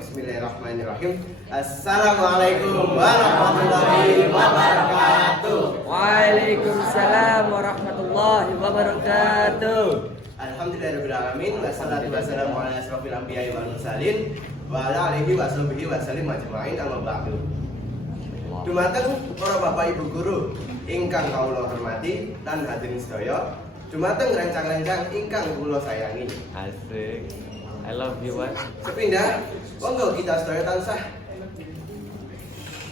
Bismillahirrahmanirrahim. Assalamualaikum warahmatullahi wabarakatuh. Waalaikumsalam warahmatullahi wabarakatuh. Alhamdulillahirrahmanirrahim. Wassalatu wassalamu ala asrofil anbiya'i wal mursalin wa ala alihi wa sahbihi wa sallim ajma'in, amma ba'du. Dumateng para bapak ibu guru ingkang kawula hormati lan hadirin sedaya, dumateng rencang-rencang ingkang kula sayangi. Asik. I love you, Wan. Sepindah monggo kita sedaya tansah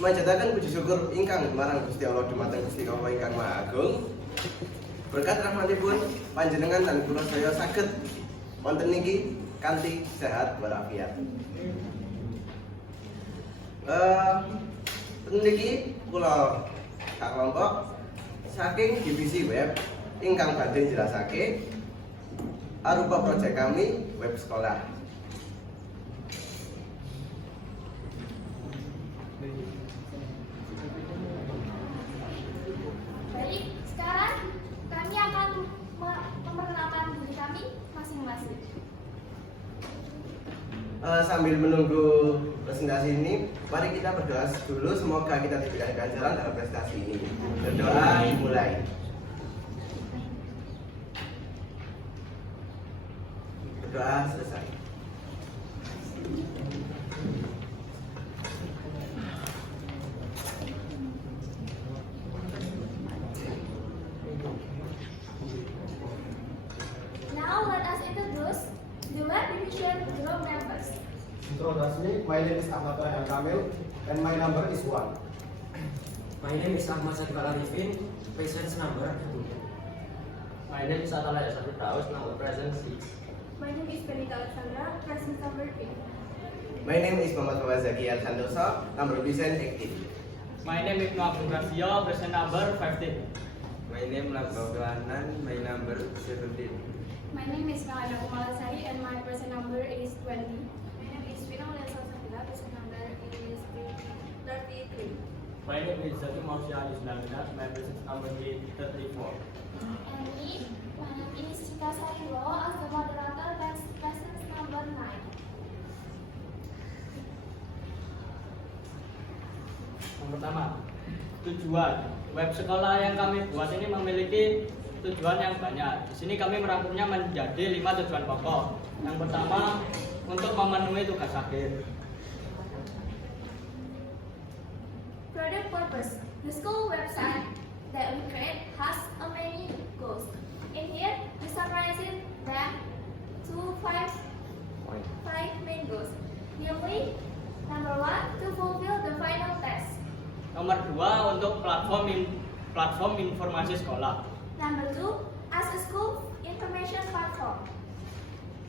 manjataken puji syukur ingkang marang Gusti Allah dumateng Gusti Allah ingkang Maha Agung. Berkat rahmatipun panjenengan dan kula sedaya saged wonten niki kanthi sehat walafiat. Niki kula kelompok saking divisi web ingkang badhe jelasake arupa proyek kami web sekolah. Baik, sekarang kami akan memperkenalkan diri kami masing-masing. Sambil menunggu presentasi ini, mari kita berdoa dulu. Semoga kita diberikan ganjaran dalam prestasi ini. Berdoa dimulai. Berdoa selesai. Now let us introduce the web division group members. Introduction, my name is Ahmad Rayhan Kamil and my number is 1. My name is Ahmad Sadikal Arifin, presence number 2. My name is Atala Yasati Praus, number present 6. My name is Benita Alexandra, present number 8. My name is Muhammad Fawazaki Al-Sandosa, number present active. My name is Noah Grasio, present number 15. My name Lakbaulanan, my number 17. My name is Nalanda Kumalasari and my present number is 20. My name is Vina Lesa Sakila, present number is 33. My name is Zaki Mausya Islamina, my present number is 34. And me, my name is Cika Sarilo, as the moderator, that's present number 9. Yang pertama, tujuan web sekolah yang kami buat ini memiliki tujuan yang banyak. Di sini kami merangkumnya menjadi 5 tujuan pokok. Yang pertama, untuk memenuhi tugas akhir. Product purpose. The school website that we create has a many goals. In here, we summarize them to five main goals. Namely, number 1, to fulfill the final test. Nomor 2, untuk platform informasi sekolah. Number 2, as a school information platform.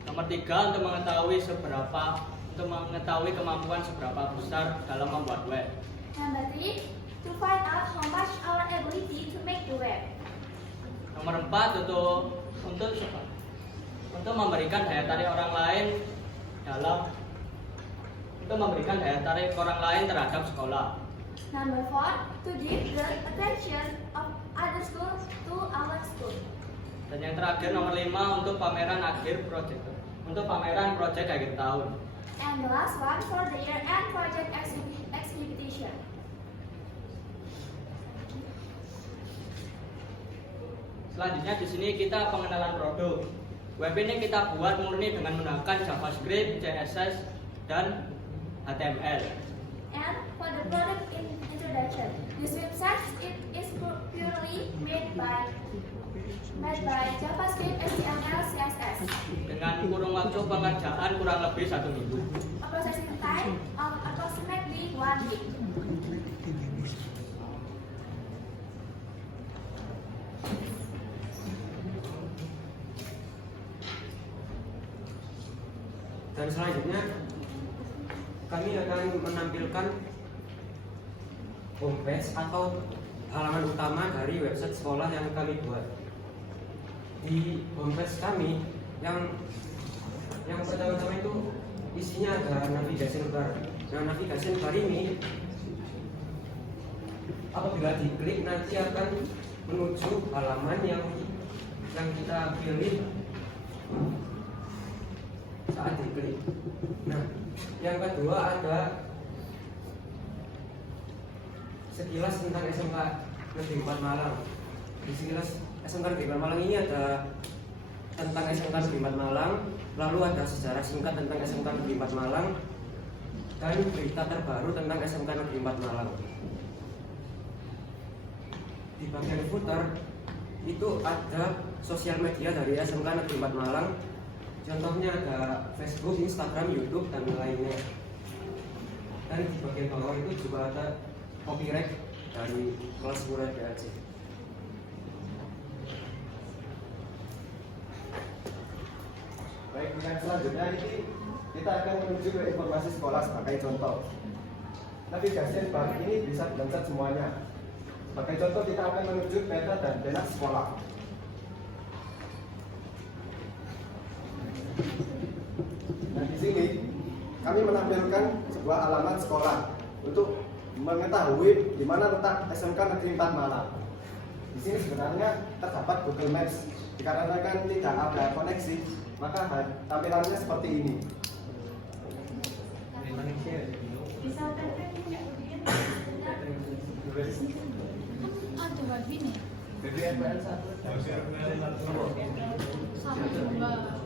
Nomor 3, untuk mengetahui kemampuan seberapa besar dalam membuat web. Number 3, to find out how much our ability to make the web. Nomor 4, untuk memberikan daya tarik orang lain terhadap sekolah. Number 4, to give the attention of other schools to our school. Dan yang terakhir nomor 5, untuk pameran proyek akhir tahun. And the last one for the year-end project exhibition. Selanjutnya di sini kita pengenalan produk. Web ini kita buat murni dengan menggunakan JavaScript, CSS, dan HTML. And for the product introduction, this website is purely made by JavaScript, HTML, CSS. Dengan kurun waktu pengerjaan kurang lebih 1 minggu. A processing time of approximately 1 week. Dan selanjutnya kami akan menampilkan homepage atau halaman utama dari website sekolah yang kami buat. Di homepage kami yang pertama-tama itu isinya ada navigation bar. Nah, navigation bar ini apabila diklik nanti akan menuju halaman yang kita pilih. saat diklik. Nah, yang kedua ada sekilas tentang SMK Negeri 4 Malang. Di sekilas SMK Negeri 4 Malang ini ada tentang SMK Negeri 4 Malang, lalu ada sejarah singkat tentang SMK Negeri 4 Malang, dan berita terbaru tentang SMK Negeri 4 Malang. Di bagian footer itu ada sosial media dari SMK Negeri 4 Malang. Contohnya ada Facebook, Instagram, YouTube, dan lainnya. Dan di bagian bawah itu juga ada copyright dari kelas Murad BAC. Baik, yang selanjutnya ini kita akan menuju ke informasi sekolah sebagai contoh. Navigasi bar ini bisa dipencet semuanya. Sebagai contoh kita akan menuju peta dan pena sekolah. Nah di sini kami menampilkan sebuah alamat sekolah untuk mengetahui di mana letak SMK Negeri 4 Malang. Di sini sebenarnya terdapat Google Maps. Dikarenakan tidak ada koneksi, maka tampilannya seperti ini. Bisa ada lagi nih. BBMPN 1. Sama juga.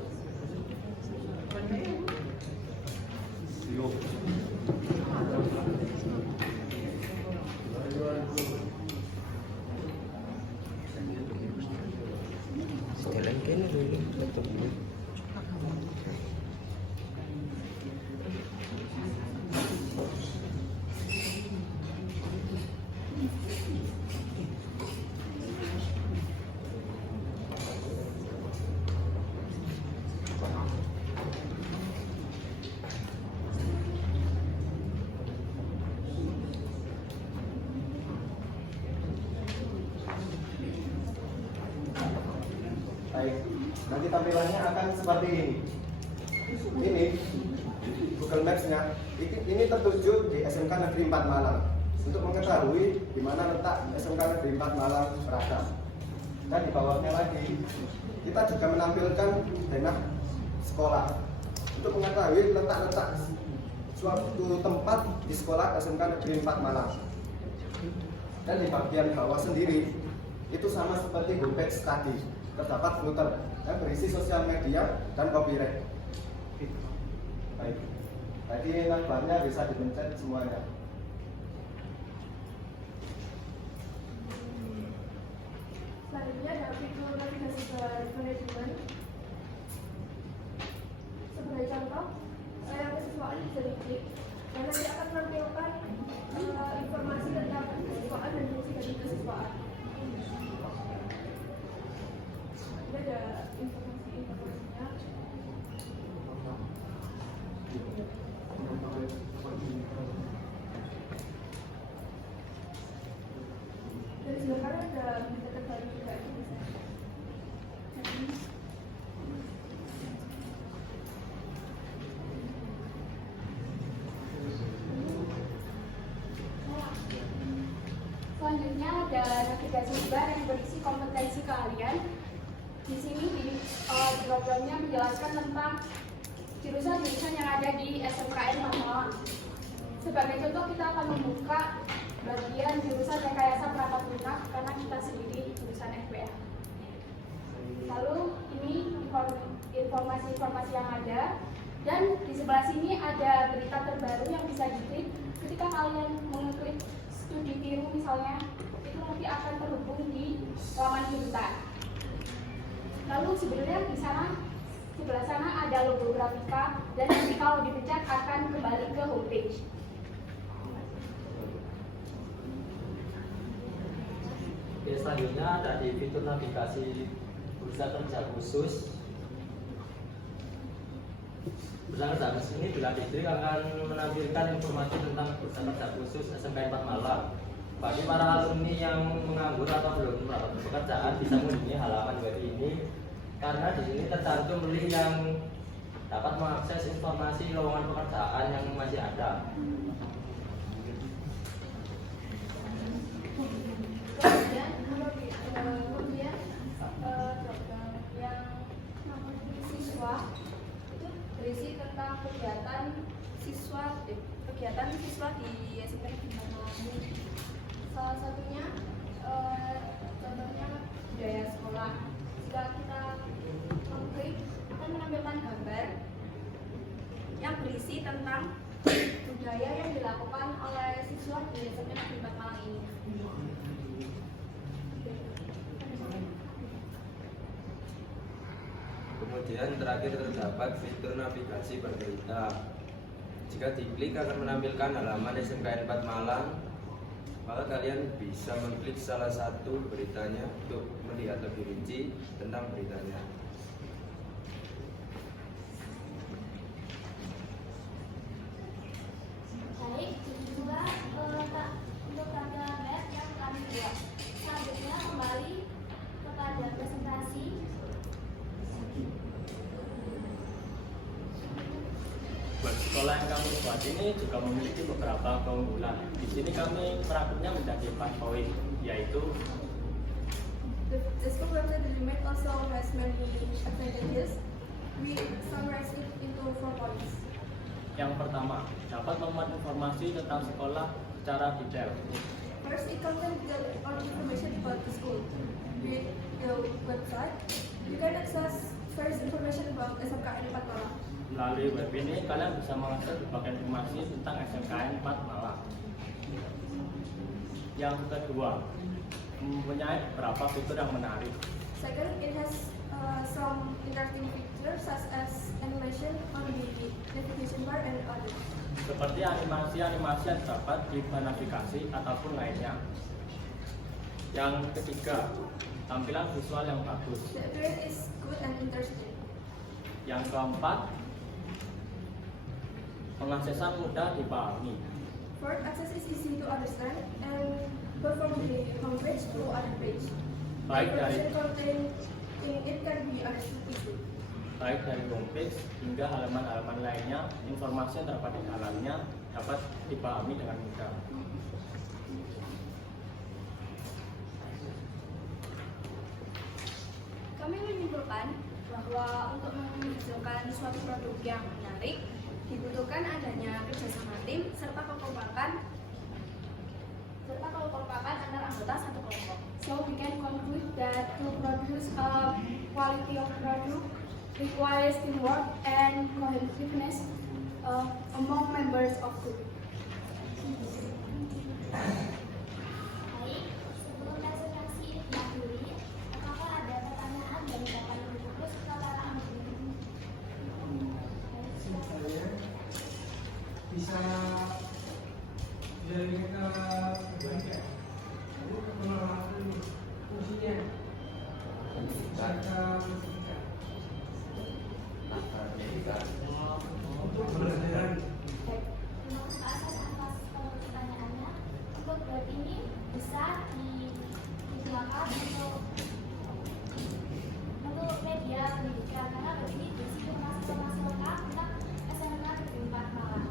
Baik, nanti tampilannya akan seperti ini. Ini Google Maps-nya. Ini tertuju di SMK Negeri 4 Malang. Untuk mengetahui di mana letak SMK Negeri 4 Malang berada. Dan di bawahnya lagi, kita juga menampilkan denah sekolah untuk mengetahui letak-letak suatu tempat di sekolah SMK Negeri 4 Malang. Dan di bagian bawah sendiri itu sama seperti homepage tadi, terdapat footer yang berisi sosial media dan copyright. Baik, tadi navbarnya bisa dipencet semuanya. Selanjutnya ada fitur navigasi manajemen. Sebagai contoh, yang kesiswaan bisa diklik dan nanti akan menampilkan informasi tentang kesiswaan dan fungsi dari kesiswaan. Ini ada informasinya. Dan sebelah kanan ada berita terbaru juga. Selanjutnya ada navigasi bar yang berisi kompetensi keahlian. Di sini di programnya menjelaskan tentang jurusan-jurusan yang ada di SMKN Malang. Sebagai contoh kita akan membuka bagian jurusan rekayasa perangkat lunak karena kita sendiri jurusan FPA. Lalu ini informasi-informasi yang ada, dan di sebelah sini ada berita terbaru yang bisa diklik. Ketika kalian mengeklik studi biru misalnya, itu nanti akan terhubung di laman berita. Lalu sebenarnya di sana sebelah sana ada logo grafika, dan nanti kalau dipencet akan kembali ke homepage. Oke, selanjutnya ada di fitur navigasi bursa kerja khusus. Bursa kerja khusus ini bila diklik akan menampilkan informasi tentang bursa kerja khusus SMK 4 Malang. Bagi para alumni yang menganggur atau belum mendapat pekerjaan bisa mengunjungi halaman web ini karena di sini tercantum link yang dapat mengakses informasi lowongan pekerjaan yang masih ada. Kemudian program yang siswa itu berisi kegiatan siswa di SMP Negeri Malang ini. Salah satunya contohnya budaya sekolah. Jika kita mengklik akan menampilkan gambar yang berisi tentang budaya yang dilakukan oleh siswa di SMP Negeri Malang ini. Kemudian terakhir terdapat fitur navigasi berberita. Jika diklik akan menampilkan halaman SMKN 4 Malang, maka kalian bisa mengklik salah satu beritanya untuk melihat lebih rinci tentang beritanya. Baik, itulah untuk tanda web yang kami buat. Selanjutnya kembali kepada presentasi. Buat sekolah yang kami buat ini juga memiliki beberapa keunggulan. Di sini kami merangkumnya menjadi 4 poin, yaitu The school website Dilimet also has many advantages. We summarize it into 4 points. yang pertama, dapat memuat informasi tentang sekolah secara detail. First, it contains detailed information about the school. With the website, you can access various information about SMKN 4 Malang. Melalui web ini, kalian bisa mengakses berbagai informasi tentang SMKN 4 Malang. Yang kedua, mempunyai beberapa fitur yang menarik. Second, it has some interactive features such as animation on the navigation bar and others. Seperti animasi-animasi yang dapat di navigasi ataupun lainnya. Yang ketiga, tampilan visual yang bagus. The appearance is good and interesting. Yang keempat, pengaksesan mudah dipahami. Fourth, access is easy to understand and go from the homepage to other page. Baik dari Information contained in it can be understood easily. baik dari homepage hingga halaman-halaman lainnya, informasi yang terdapat di dalamnya dapat dipahami dengan mudah. Kami menyimpulkan bahwa untuk menghasilkan suatu produk yang menarik dibutuhkan adanya kerjasama tim serta kekompakan antar anggota satu kelompok. So we can conclude that to produce a quality of product requires teamwork and cohesiveness among members of the group. Baik, sebelum presentasi diakhiri, apakah ada pertanyaan dari Bapak Ibu Guru serta para anggota? Saya bisa dari kita berbagi mengenal fungsinya cara untuk pembelajaran. Terima kasih atas pertanyaannya. Untuk web ini bisa digunakan untuk media pendidikan karena web ini berisi informasi lengkap tentang SMK Negeri 4 Malang.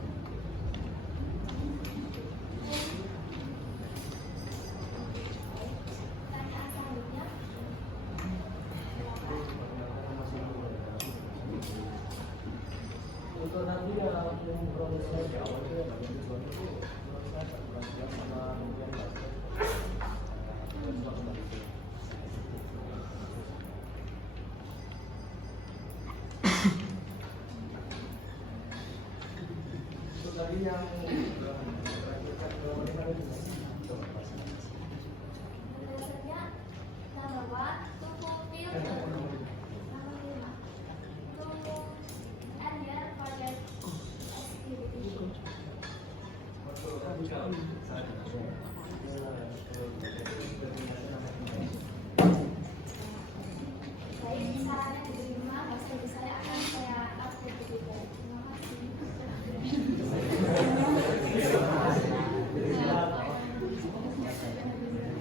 Pertanyaan selanjutnya. Untuk nanti yang proses di awal itu ya bagian visual itu proses pergantian sama kemudian Itu tadi yang Berdasarnya number 1 to fulfill number 5 to end their project activity. Baik, sarannya diterima, hasil saya akan saya upload ke Twitter. Terima kasih.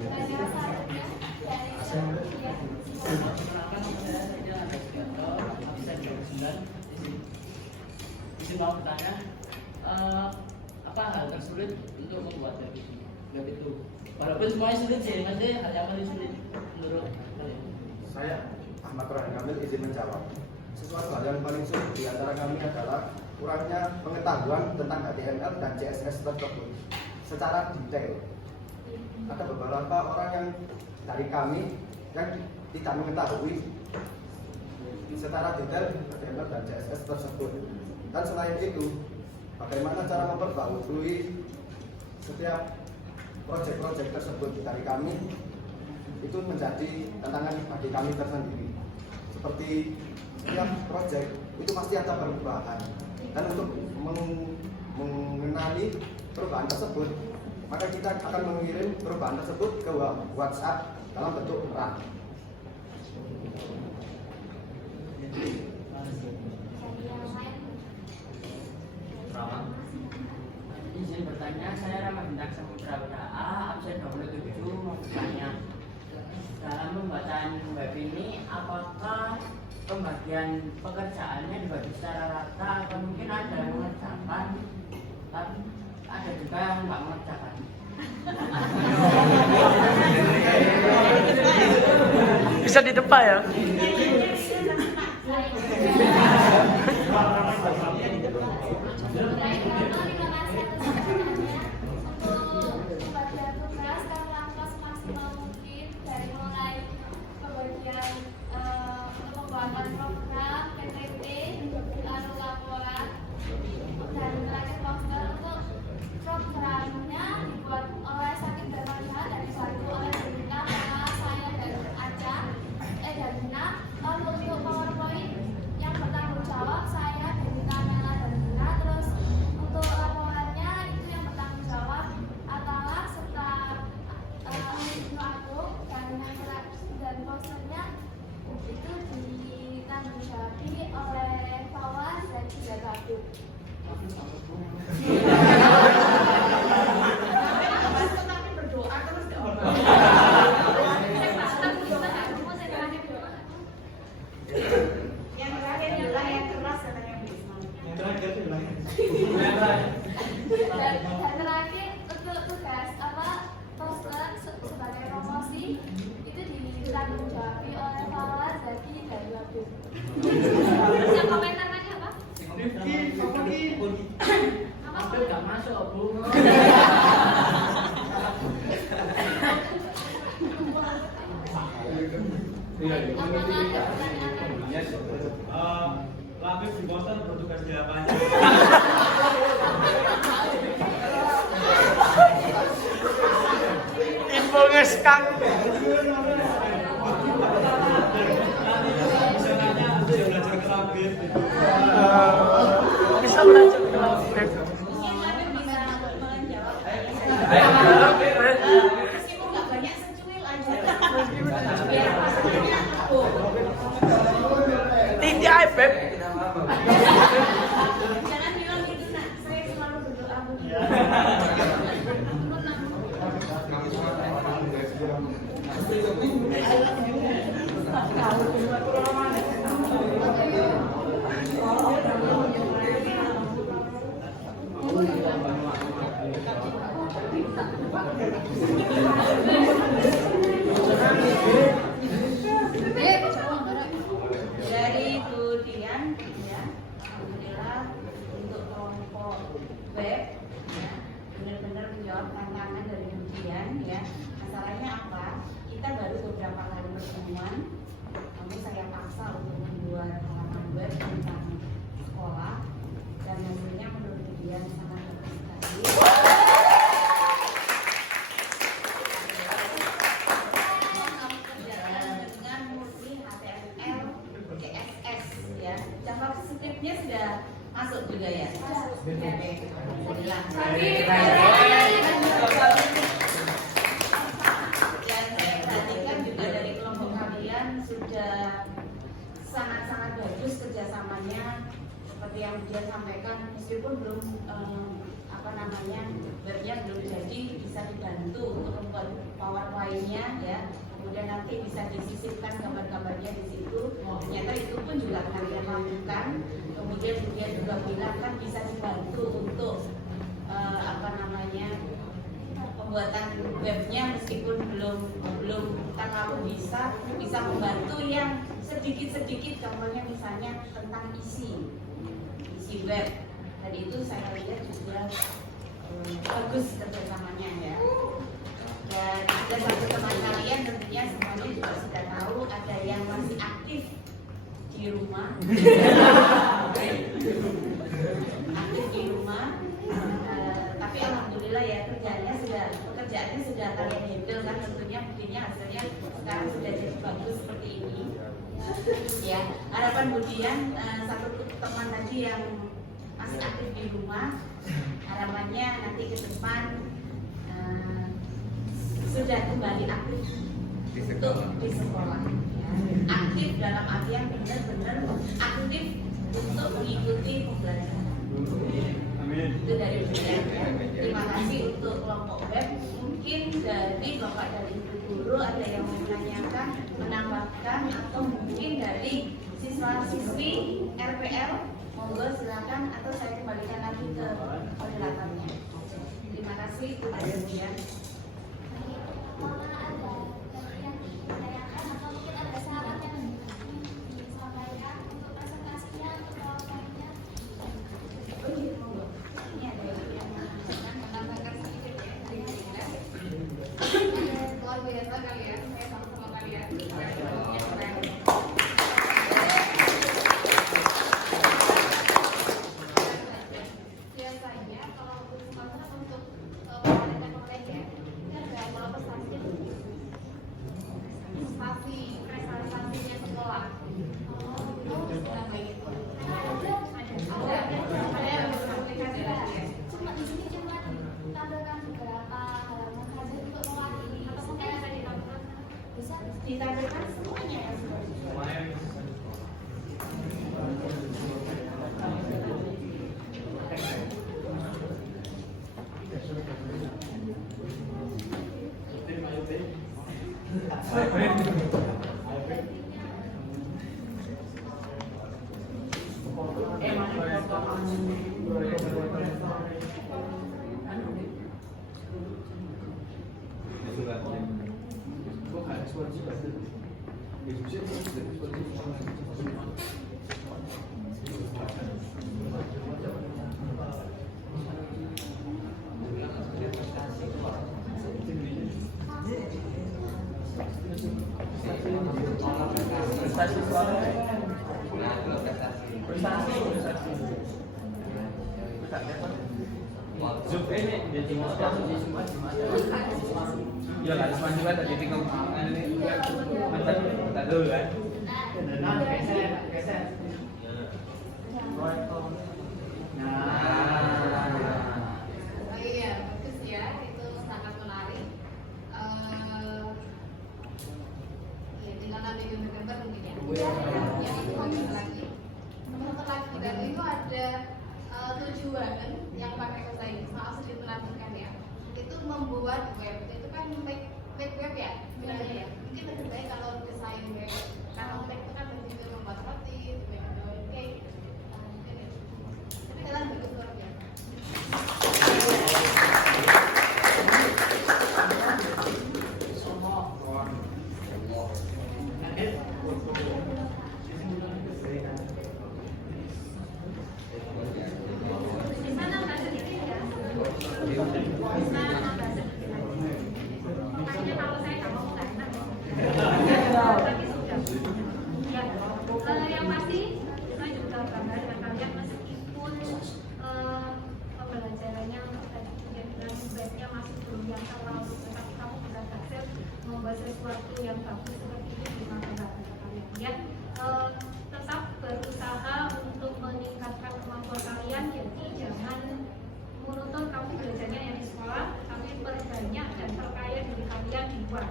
Pertanyaan selanjutnya dari Sylvia. Izin mau bertanya, apa hal tersulit untuk membuat web itu? Walaupun semuanya sulit sih, maksudnya hal yang paling sulit menurut kalian. Saya Ahmad Rohan Kamil izin menjawab. Sesuatu hal yang paling sulit di antara kami adalah kurangnya pengetahuan tentang HTML dan CSS tersebut secara detail. Ada beberapa orang yang dari kami yang tidak mengetahui secara detail HTML dan CSS tersebut. Dan selain itu, bagaimana cara memperbarui setiap proyek-proyek tersebut dari kami itu menjadi tantangan bagi kami tersendiri. Seperti setiap proyek itu pasti ada perubahan, dan untuk mengenali perubahan tersebut, maka kita akan mengirim perubahan tersebut ke WhatsApp dalam bentuk RAR. Izin bertanya, saya Rama Bintang Samudra A, absen 27, mau bertanya. Dalam pembuatan web ini, apakah pembagian pekerjaannya dibagi secara rata atau mungkin ada yang mengerjakan, tapi ada juga yang nggak mengerjakan? Bisa ditebak ya? Lapis di Boston bertugas di lapangan. Info ngeskak. Bisa belajar ke lapis. Meskipun nggak banyak secuil aja. Biar pasangannya aku. Titi iPad. Jangan bilang gitu nak, saya selalu berdoa begitu. Dari Bu Dian, ya, alhamdulillah untuk kelompok web, ya, benar-benar menjawab tantangan dari Bu Dian, ya. Masalahnya apa? Kita baru beberapa kali pertemuan, namun saya paksa untuk membuat halaman web tentang sekolah, dan hasilnya menurut Bu Dian sangat bagus sekali. Dengan murni HTML, CSS, ya. JavaScript-nya sudah masuk juga ya. Alhamdulillah. Dan saya perhatikan juga dari kelompok kalian sudah sangat-sangat bagus kerjasamanya, seperti yang dia sampaikan, meskipun belum webnya belum jadi, bisa dibantu untuk membuat PowerPoint-nya, ya. Kemudian nanti bisa disisipkan gambar-gambarnya di situ. Ternyata itu pun juga kalian lakukan. Kemudian dia juga bilang kan bisa dibantu untuk pembuatan webnya, meskipun belum terlalu bisa membantu yang sedikit-sedikit, contohnya misalnya tentang isi web. Dan itu saya lihat juga bagus kerjasamanya ya. Dan ada satu teman kalian tentunya semuanya juga sudah tahu ada yang masih aktif di rumah. Aktif di rumah. Tapi alhamdulillah ya pekerjaannya sudah kalian handle kan, tentunya bikinnya hasilnya sekarang sudah jadi bagus seperti ini. Ya, harapan Budian satu teman tadi yang masih aktif di rumah, harapannya nanti ke depan sudah kembali aktif untuk di sekolah. Ya. Aktif dalam artian benar-benar aktif untuk mengikuti pembelajaran. Itu dari Budian. Terima kasih untuk kelompok web. Mungkin dari Bapak dari Ibu Guru ada yang mau menanyakan, menambahkan, atau mungkin dari siswa-siswi RPL, monggo silakan, atau saya kembalikan lagi ke moderatornya. Terima kasih atas Budian. Apakah ada yang ditanyakan atau mungkin ada syarat yang disampaikan untuk presentasinya atau PowerPoint-nya? Ini ada yang menambahkan sedikit ya. Luar biasa kalian, saya sama kalian. Biasanya kalau untuk konten ya, ada kalau prestasinya sekolah. Cuma di sini cuma tampilkan beberapa halaman saja untuk mewakili atau mungkin yang tadi dilakukan bisa Ditampilkan semuanya ya. Ya lah, cuma juga tadi tinggal ini mantan dulu kan. Oh iya, bagus ya, itu sangat menarik. Ya, tinggal nanti gambar mungkin ya. Yang itu bagus lagi. Satu lagi dan itu ada tujuan yang pakai bahasa Inggris, maaf sedikit melanjutkan ya. Itu membuat web, itu kan make web ya, bilangnya ya. Mungkin lebih baik kalau desain web, karena make itu kan lebih ke membuat roti, membuat cake, mungkin itu. Tapi kalian bagus luar biasa. Bisa nambah sedikit ya? Bisa nambah sedikit lagi. Makanya kalau saya nggak mau nggak enak. Tapi sudah. Ya, yang pasti saya juga bangga dengan kalian meskipun pembelajarannya webnya masih belum yang terlalu, tetapi kamu sudah berhasil membuat sesuatu yang bagus seperti ini di mata kalian. Ya, tetap berusaha untuk meningkatkan kemampuan kalian, jadi jangan monoton kamu belajarnya yang di sekolah, tapi perbanyak dan perkaya diri kalian di luar.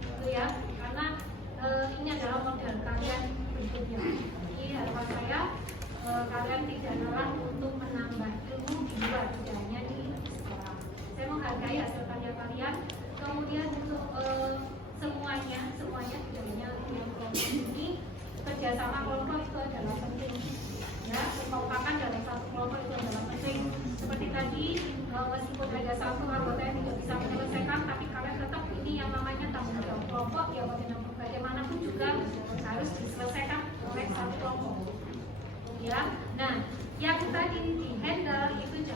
Itu ya, karena ini adalah modal kalian berikutnya. Jadi harapan saya kalian tidak lelah untuk menambah ilmu di luar, tidak hanya di sekolah. Saya menghargai hasil karya kalian. Kemudian untuk semuanya tidak hanya yang kelompok ini, kerjasama kelompok itu adalah penting. Ya, kekompakan dalam satu kelompok itu adalah penting. Seperti tadi, meskipun ada satu anggota yang tidak bisa menyelesaikan, tapi kalian tetap ini yang namanya tanggung jawab kelompok, ya bagaimanapun juga harus diselesaikan oleh satu kelompok. Ya, nah yang tadi di handle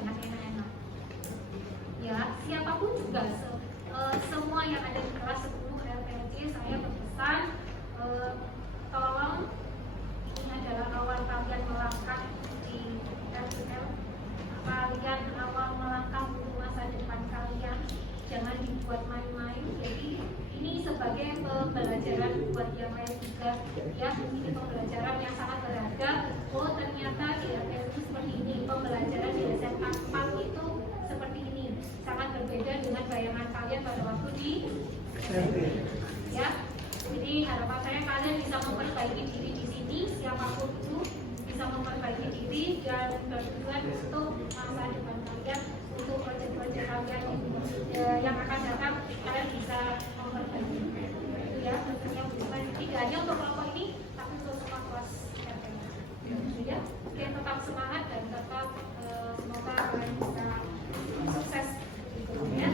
jangan enak-enak. Ya, siapapun juga semua yang ada di kelas 10 LPLC saya berpesan tolong ini adalah awal kalian melangkah di LPL. Kalian awal melangkah untuk masa depan kalian, jangan dibuat main-main. Jadi ini sebagai pembelajaran buat yang lain juga ya, ini pembelajaran yang sangat berharga. Oh ternyata di LPL itu seperti ini, pembelajaran di SMA 4 itu seperti ini, sangat berbeda dengan bayangan kalian pada waktu di SMP ya. Jadi harapan saya kalian bisa memperbaiki diri di sini, siapapun itu bisa memperbaiki diri dan bertujuan untuk masa depan kalian, untuk proyek-proyek kalian yang akan datang, kalian bisa memperbaiki itu ya. Tentunya bukan tidak hanya untuk kelompok ini, tapi untuk semua kelas RPL ya. Oke, tetap semangat dan tetap semoga kalian bisa sukses gitu ya.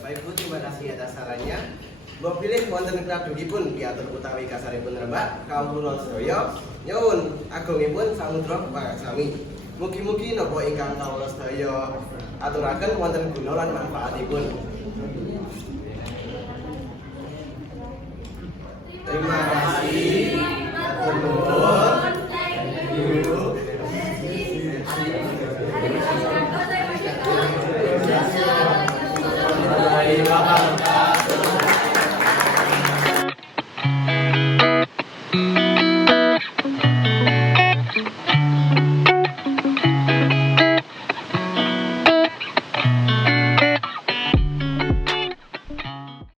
Baik Bu, terima kasih atas sarannya. Mbok pilih wonten kradogipun diatur utawi kasaripun rembak kawula sedaya nyuwun agungipun samudra sami. Mugi-mugi napa ingkang kawula sedaya aturaken wonten guna lan manfaatipun.